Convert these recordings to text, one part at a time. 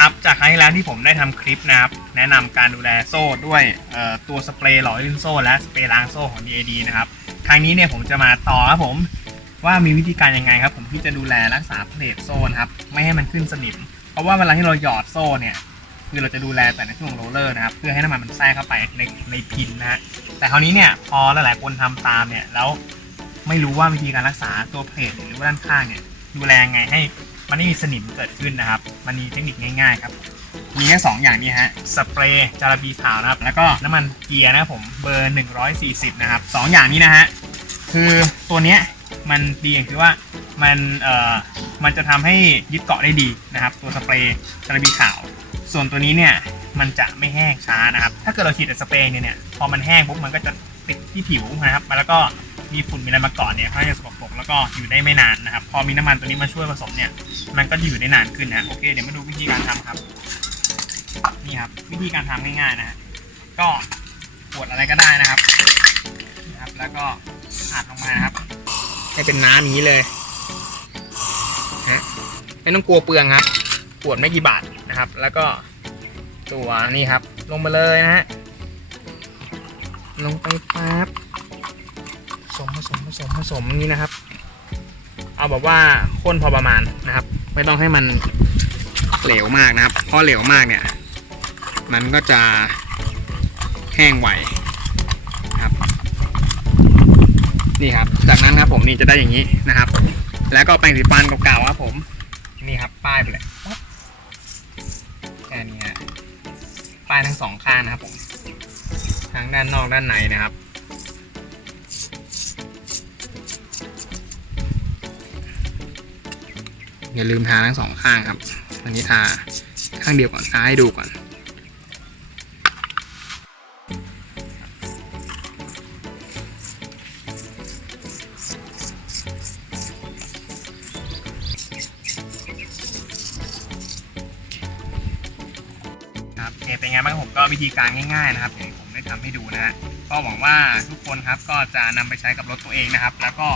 ครับจากครั้งที่แล้วที่ผมได้ทำคลิปนะครับ แนะนำการดูแลโซ่ด้วยตัวสเปรย์หล่อลื่นโซ่และสเปรย์ล้างโซ่ของ DAD นะครับ ครั้งนี้เนี่ยผมจะมาต่อครับผมว่ามีวิธีการยังไงครับ ผมที่จะดูแลรักษาเพลทโซ่นะครับ ไม่ให้มันขึ้นสนิม เพราะว่าเวลาที่เราหยอดโซ่เนี่ยคือเราจะดูแลแต่ในช่วงโรลเลอร์นะครับ เพื่อให้น้ำมันมันแทรกเข้าไปในในพินนะฮะแต่คราวนี้เนี่ยพอหลายๆคนทำตามเนี่ยแล้วไม่รู้ว่าวิธีการรักษาตัวเพลทหรือว่าด้านข้างเนี่ยดูแลยังไงให้ มันไม่มีสนิมเกิดขึ้นนะครับ มันมีเทคนิคง่ายๆครับ มีแค่สองอย่างนี้ฮะ สเปรย์จาระบีขาวนะครับ แล้วก็น้ำมันเกียร์นะครับผมเบอร์ 140 นะครับสองอย่างนี้นะฮะ คือตัวเนี้ยมันดีอย่างคือว่ามันเอ่อมันจะทำให้ยึดเกาะได้ดีนะครับ ตัวสเปรย์จาระบีขาว ส่วนตัวนี้เนี่ยมันจะไม่แห้งช้านะครับ ถ้าเกิดเราฉีดแต่สเปรย์เนี่ยเนี่ยพอมันแห้งปุ๊บมันก็จะติดที่ผิวนะครับแล้วก็ มีฝุ่นมีอะไรมาเกาะเนี่ยก็จะสกปรกแล้วก็อยู่ได้ไม่นานนะครับ พอมีน้ำมันตัวนี้มาช่วยผสมเนี่ยมันก็จะอยู่ได้นานขึ้นนะโอเคเดี๋ยวมาดูวิธีการทำครับนี่ครับ วิธีการทำง่ายๆนะฮะก็ขวดอะไรก็ได้นะครับนะครับ แล้วก็อัดลงมานะครับ ให้เป็นน้ำอย่างนี้เลยฮะไม่ต้องกลัวเปลืองครับขวดไม่กี่บาทนะครับ แล้วก็ตัวนี่ครับ ลงมาเลยนะฮะลงไปปั๊บ สมผสมผสมผสมนี้นะครับ เอาแบบว่าข้นพอประมาณนะครับ ไม่ต้องให้มันเหลวมากนะครับ เพราะเหลวมากเนี่ย มันก็จะแห้งไวครับ นี่ครับ จากนั้นครับผมนี่จะได้อย่างนี้นะครับ แล้วก็แปรงสีฟันเก่าๆครับผม นี่ครับ ป้ายไปเลยแค่นี้ฮะป้ายทั้งสองข้างนะครับผมทั้งด้านนอกด้านในนะครับ อย่าลืมทาทั้งสองข้างครับ อันนี้ทาข้างเดียวก่อนทาให้ดูก่อน ครับโอเคเป็นไงบ้างผมก็วิธีการง่ายๆนะครับอย่างที่ผมได้ทำให้ดูนะฮะก็หวังว่าทุกคนครับก็จะนำไปใช้กับรถตัวเองนะครับ แล้วก็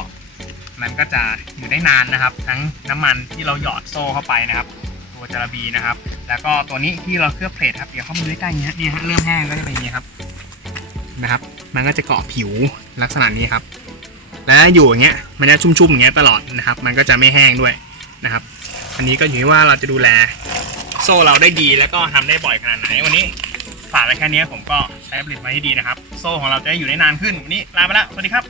มันก็จะอยู่ได้นานนะครับ ทั้งน้ำมันที่เราหยอดโซ่เข้าไปนะครับ ตัวจาระบีนะครับ แล้วก็ตัวนี้ที่เราเคลือบเพลทครับเดี๋ยวเข้ามาดูใกล้ๆอย่างเงี้ยเนี่ยฮะเริ่มแห้งก็จะเป็นอย่างนี้ครับนะครับ มันก็จะเกาะผิวลักษณะนี้ครับ แล้วอยู่อย่างเงี้ยมันจะชุ่มๆอย่างเงี้ยตลอดนะครับ มันก็จะไม่แห้งด้วยนะครับ อันนี้ก็อยู่ที่ว่าเราจะดูแลโซ่เราได้ดีแล้วก็ทำได้บ่อยขนาดไหนวันนี้ฝากไว้แค่นี้ผมก็ใช้ผลิตมาให้ดีนะครับ โซ่ของเราจะได้อยู่ได้นานขึ้นวันนี้ลาไปแล้วสวัสดีครับ